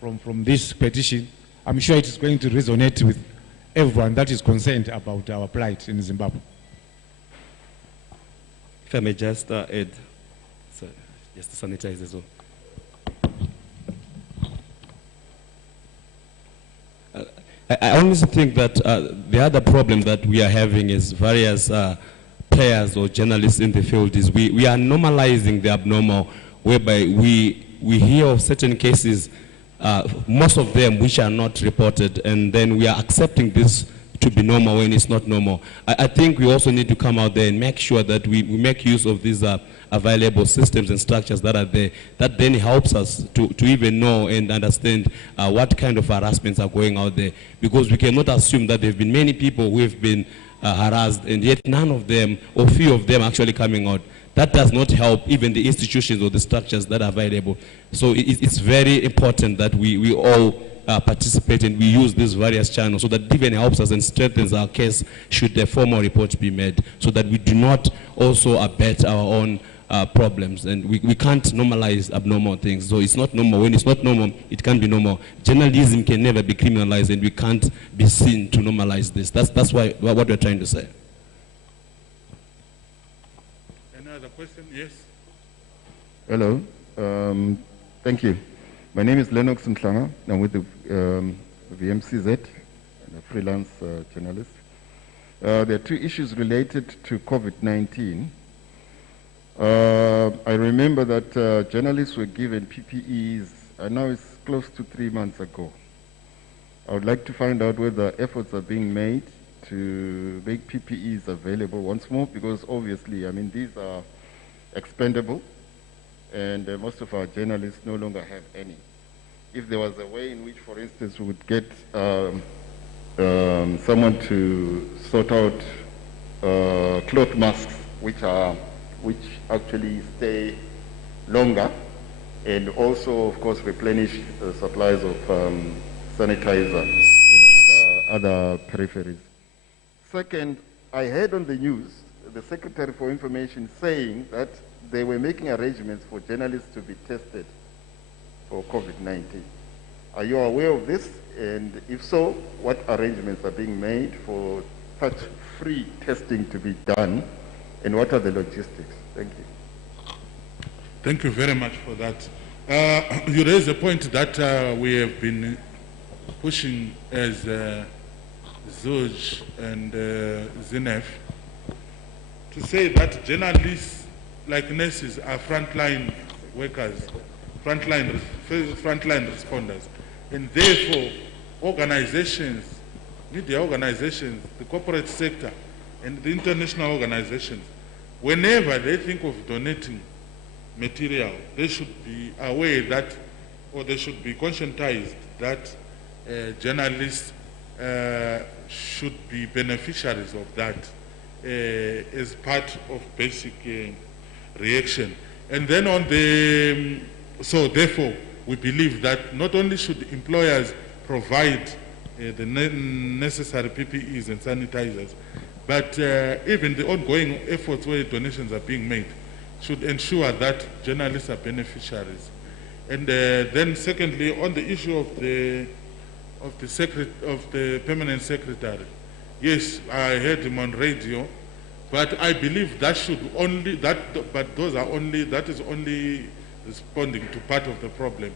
from this petition, I'm sure it is going to resonate with everyone that is concerned about our plight in Zimbabwe. If I may just add, so just to sanitize as well. I honestly think that the other problem that we are having is various players or journalists in the field is we are normalizing the abnormal, whereby we hear of certain cases, most of them which are not reported, and then we are accepting this to be normal when it's not normal. I think we also need to come out there and make sure that we make use of these available systems and structures that are there, that then helps us to even know and understand what kind of harassments are going out there. Because we cannot assume that there have been many people who have been harassed, and yet none of them, or few of them, actually coming out. That does not help even the institutions or the structures that are available. So it's very important that we all participate and we use these various channels, so that it even helps us and strengthens our case should a formal report be made, so that we do not also abet our own problems. And we can't normalize abnormal things. So it's not normal. When it's not normal, it can't be normal. Journalism can never be criminalized, and we can't be seen to normalize this. That's what we're trying to say. Any other question? Yes. Hello. Thank you. My name is Lennox Mhlanga. I'm with the VMCZ, and a freelance journalist. There are two issues related to COVID-19. I remember that journalists were given PPEs, and now it's close to 3 months ago. I would like to find out whether efforts are being made to make PPEs available once more, because obviously, I mean, these are expendable, and most of our journalists no longer have any. If there was a way in which, for instance, we would get someone to sort out cloth masks, which actually stay longer, and also, of course, replenish supplies of sanitizer and other peripheries. Second, I heard on the news the Secretary for Information saying that they were making arrangements for journalists to be tested for COVID-19. Are you aware of this? And if so, what arrangements are being made for such free testing to be done, and what are the logistics? Thank you. Thank you very much for that. You raise a point that we have been pushing as ZUJ and ZINEF, to say that journalists like nurses are frontline workers, frontline responders, and therefore organizations, media organizations, the corporate sector, and the international organizations, whenever they think of donating material, they should be aware that, or they should be conscientized that journalists should be beneficiaries of that as part of basic reaction. And then on the, so therefore, we believe that not only should employers provide the necessary PPEs and sanitizers, but even the ongoing efforts where donations are being made should ensure that journalists are beneficiaries. And then secondly, on the issue of the permanent secretary, yes, I heard him on radio, but I believe that should only, that is only responding to part of the problem.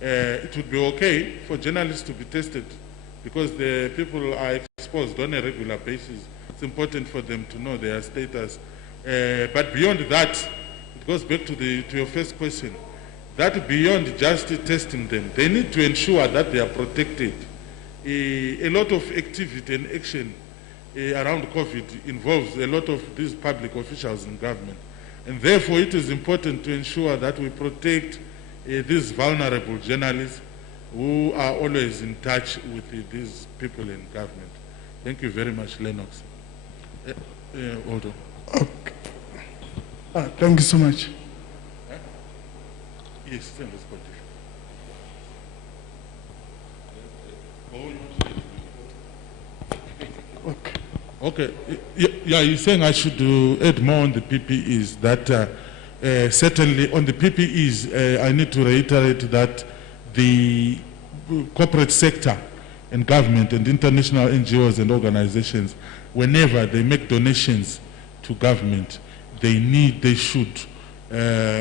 It would be okay for journalists to be tested, because the people are exposed on a regular basis. It's important for them to know their status. But beyond that, it goes back to your first question, that beyond just testing them, they need to ensure that they are protected. A lot of activity and action around COVID involves a lot of these public officials in government. And therefore, it is important to ensure that we protect these vulnerable journalists who are always in touch with these people in government. Thank you very much, Lennox. Aldo. Okay. Thank you so much. Yes, send this question. Okay. Okay. Yeah, you're saying I should add more on the PPEs. That certainly on the PPEs, I need to reiterate that the corporate sector and government and international NGOs and organizations, whenever they make donations to government, they should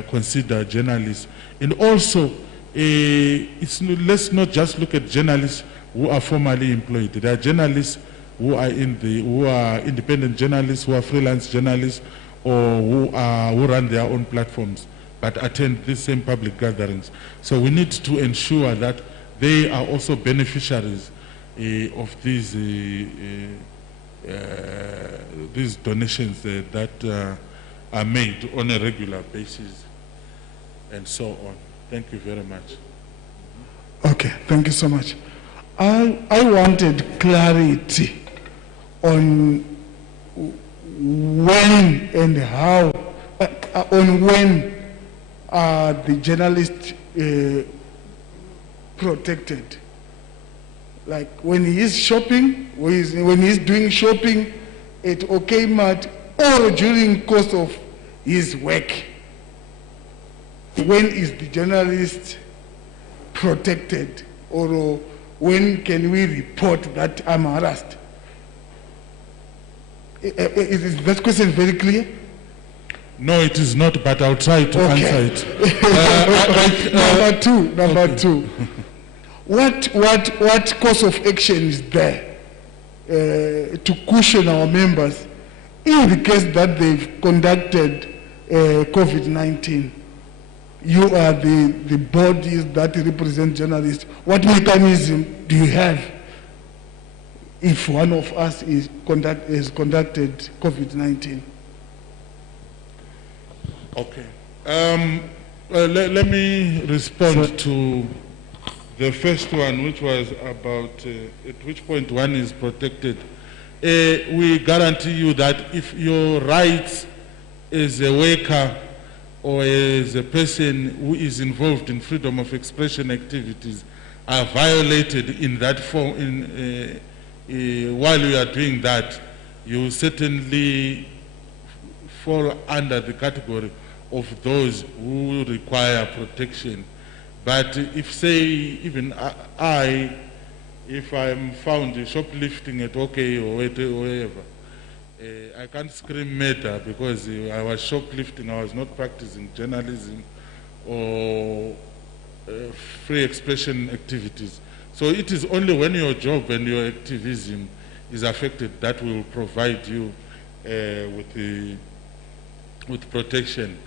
consider journalists. And also, let's not just look at journalists who are formally employed. There are journalists who are independent journalists, who are freelance journalists, or who run their own platforms, but attend these same public gatherings. So we need to ensure that they are also beneficiaries of these donations that are made on a regular basis, and so on. Thank you very much. Okay, thank you so much. I wanted clarity on when and how, on when are the journalists protected. Like when he is shopping, when he is doing shopping at OKMart, or during course of his work. When is the journalist protected, or when can we report that I'm harassed? Is that question very clear? No, it is not, but I'll try to answer it. Number two. What course of action is there to cushion our members in the case that they've conducted COVID-19? You are the bodies that represent journalists. What mechanism do you have if one of us has conducted COVID-19? Okay. Let me respond to the first one, which was about at which point one is protected. We guarantee you that if your rights as a worker or as a person who is involved in freedom of expression activities are violated in that form, while you are doing that, you certainly fall under the category of those who require protection. But if, say, even if I'm found shoplifting at OK or wherever, I can't scream murder because I was shoplifting, I was not practicing journalism or free expression activities. So it is only when your job and your activism is affected that will provide you with protection.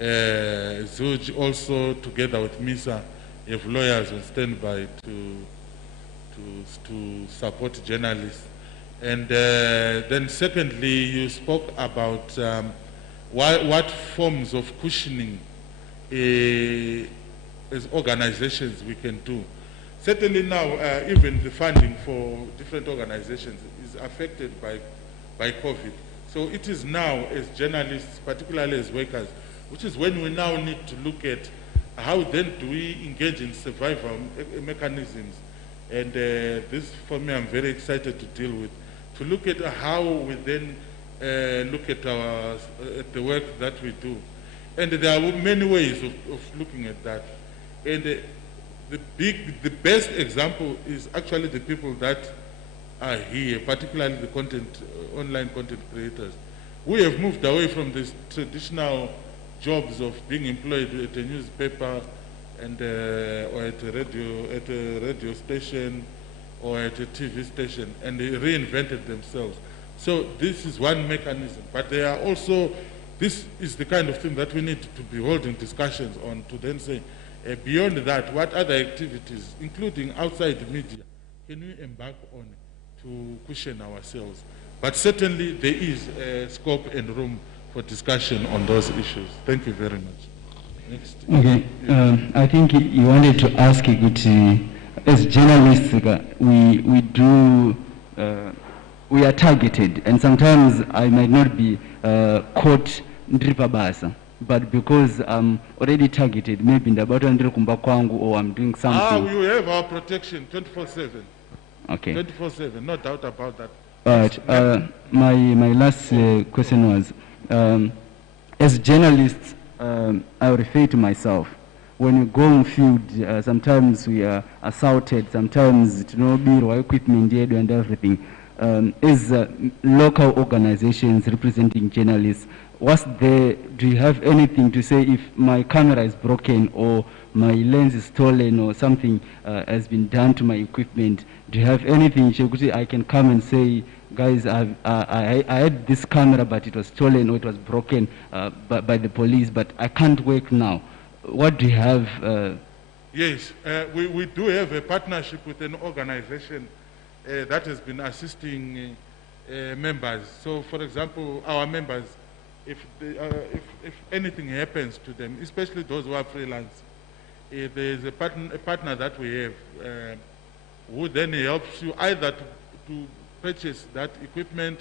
Zuj also, together with MISA, have lawyers on standby to support journalists. And then secondly, you spoke about what forms of cushioning as organizations we can do. Certainly now, even the funding for different organizations is affected by COVID. So it is now, as journalists, particularly as workers, which is when we now need to look at how then do we engage in survival mechanisms. And this, for me, I'm very excited to deal with, to look at how we then look at the work that we do. And there are many ways of looking at that. And the best example is actually the people that are here, particularly the online content creators. We have moved away from this traditional jobs of being employed at a newspaper and or at a radio station or at a TV station, and they reinvented themselves. So this is one mechanism, but they are also, this is the kind of thing that we need to be holding discussions on, to then say, beyond that, what other activities, including outside media, can we embark on to cushion ourselves? But certainly there is scope and room for discussion on those issues. Thank you very much. Next. Okay, I think you wanted to ask as journalists, we are targeted, and sometimes I might not be caught ndripabasa, but because I'm already targeted, maybe ndabato ndiri kumba kwangu, or I'm doing something. You have our protection 24/7. Okay. 24/7, no doubt about that. But my last question was, as journalists, I refer to myself. when we go on field, sometimes we are assaulted, sometimes equipment and everything. As local organizations representing journalists, do you have anything to say if my camera is broken or my lens is stolen or something has been done to my equipment? Do you have anything I can come and say, guys, I had this camera, but it was stolen or it was broken by the police, but I can't work now? What do you have? Yes, we do have a partnership with an organization that has been assisting members. So, for example, our members, if anything happens to them, especially those who are freelance, there is a partner that we have who then helps you either to purchase that equipment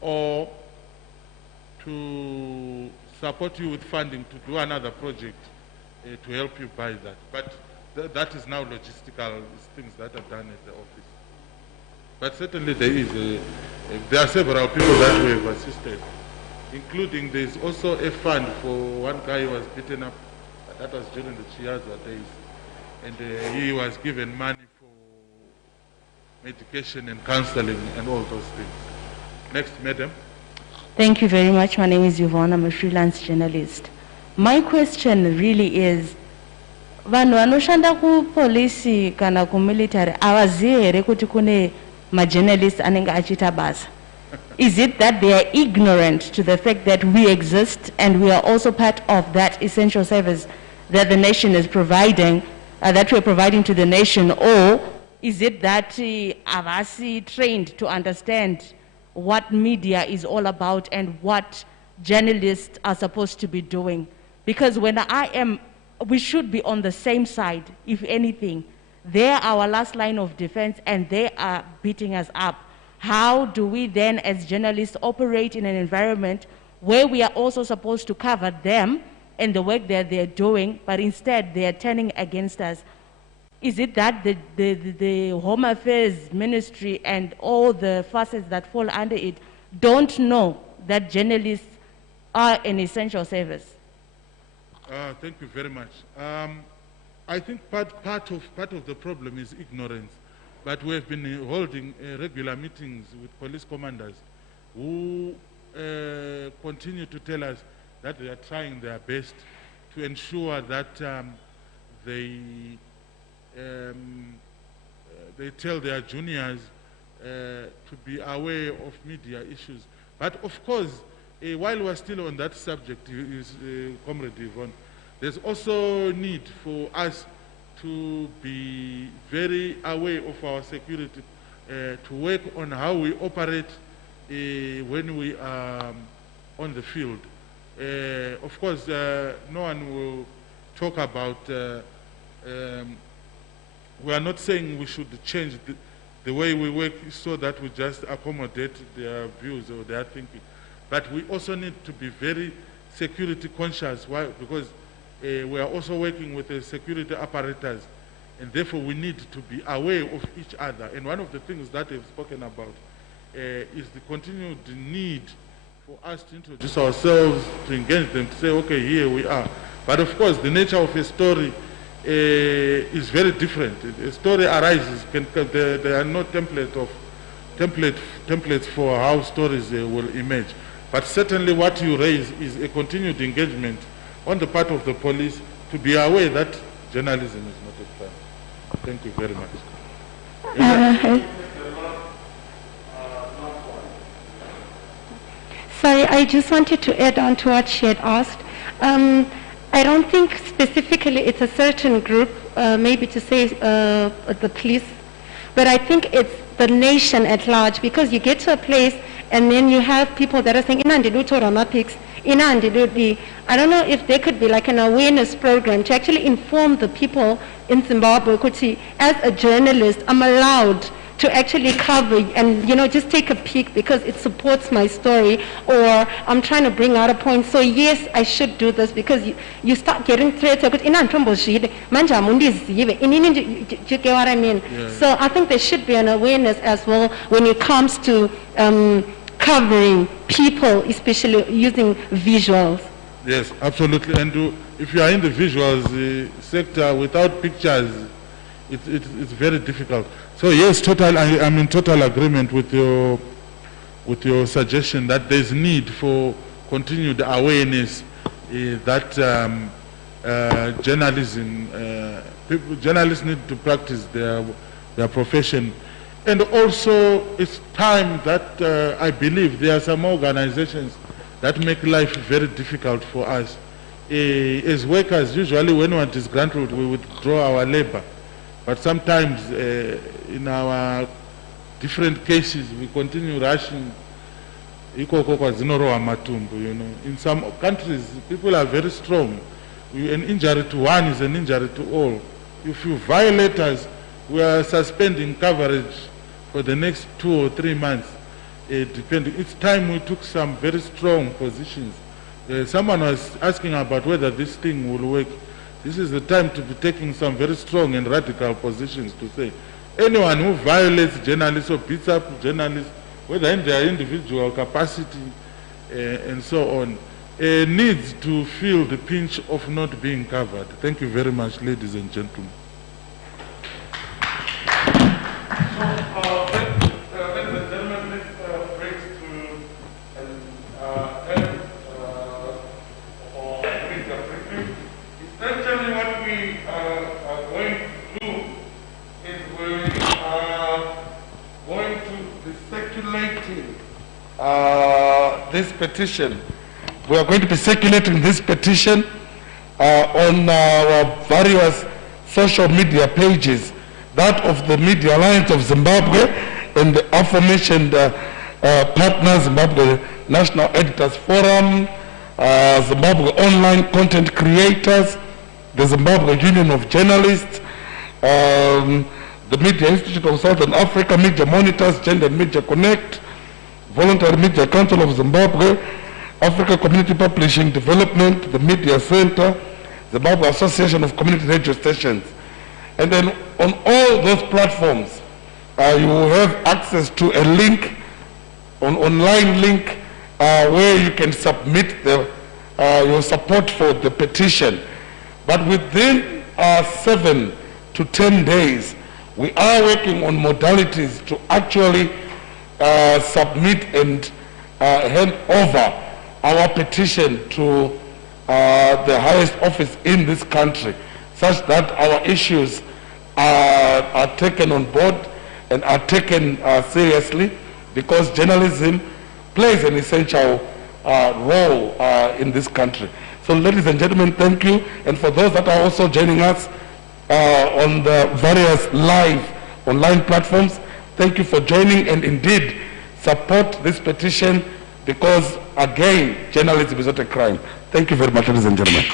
or to support you with funding to do another project to help you buy that. But that is now logistical things that are done at the office. But certainly there are several people that we have assisted, including there's also a fund for one guy who was beaten up. That was during the Chiazwa days. And he was given money for medication and counseling and all those things. Next, madam. Thank you very much. My name is Yvonne. I'm a freelance journalist. My question really is, vanhu vanoshanda kupolisi kana kumilitary avazivi here kuti kune majournalists anenge achita basa? Is it that they are ignorant to the fact that we exist and we are also part of that essential service that the nation is providing, that we are providing to the nation, or is it that avasi trained to understand what media is all about and what journalists are supposed to be doing? Because we should be on the same side, if anything. They're our last line of defense and they are beating us up. How do we then, as journalists, operate in an environment where we are also supposed to cover them and the work that they're doing, but instead they are turning against us? Is it that the Home Affairs Ministry and all the facets that fall under it don't know that journalists are an essential service? Thank you very much. I think part of the problem is ignorance, but we have been holding regular meetings with police commanders who continue to tell us that they are trying their best to ensure that they tell their juniors to be aware of media issues. But of course, while we're still on that subject, Comrade Yvonne, there's also need for us to be very aware of our security, to work on how we operate when we are on the field. Of course, no one will talk about, we are not saying we should change the way we work so that we just accommodate their views or their thinking. But we also need to be very security conscious. Why? Because we are also working with the security apparatus, and therefore we need to be aware of each other. And one of the things that I've spoken about is the continued need for us to introduce ourselves, to engage them, to say, okay, here we are. But of course, the nature of a story is very different. A story arises, there are no templates for how stories will emerge. But certainly what you raise is a continued engagement on the part of the police to be aware that journalism is not a crime. Thank you very much. Sorry, I just wanted to add on to what she had asked. I don't think specifically it's a certain group, maybe to say the police, but I think it's the nation at large, because you get to a place and then you have people that are saying, I don't know if there could be like an awareness program to actually inform the people in Zimbabwe, as a journalist, I'm allowed to actually cover and, just take a peek because it supports my story, or I'm trying to bring out a point. So yes, I should do this, because you start getting threats. Do you get what I mean? Yeah. So I think there should be an awareness as well when it comes to covering people, especially using visuals. Yes, absolutely. And if you are in the visuals sector without pictures, it's very difficult. So yes, I'm in total agreement with your suggestion that there's need for continued awareness that journalists need to practice their profession. And also, it's time that I believe there are some organizations that make life very difficult for us. As workers, usually when one is granted, we withdraw our labor. But sometimes in our different cases, we continue rushing. You know, in some countries, people are very strong. An injury to one is an injury to all. If you violate us, we are suspending coverage for the next 2 or 3 months, depending. It's time we took some very strong positions. Someone was asking about whether this thing will work. This is the time to be taking some very strong and radical positions to say, anyone who violates journalists or beats up journalists, whether in their individual capacity and so on, needs to feel the pinch of not being covered. Thank you very much, ladies and gentlemen. This petition. We are going to be circulating this petition on our various social media pages, that of the Media Alliance of Zimbabwe and the aforementioned partners, Zimbabwe National Editors Forum, Zimbabwe Online Content Creators, the Zimbabwe Union of Journalists, the Media Institute of Southern Africa, Media Monitors, Gender and Media Connect, Voluntary Media Council of Zimbabwe, Africa Community Publishing Development, the Media Center, Zimbabwe Association of Community Radio Stations. And then on all those platforms, you will have access to a link, an online link, where you can submit your support for the petition. But within 7 to 10 days, we are working on modalities to actually submit and hand over our petition to the highest office in this country, such that our issues are taken on board and are taken seriously, because journalism plays an essential role in this country. So ladies and gentlemen, thank you. And for those that are also joining us on the various live online platforms, thank you for joining, and indeed support this petition, because again, journalism is not a crime. Thank you very much, ladies and gentlemen.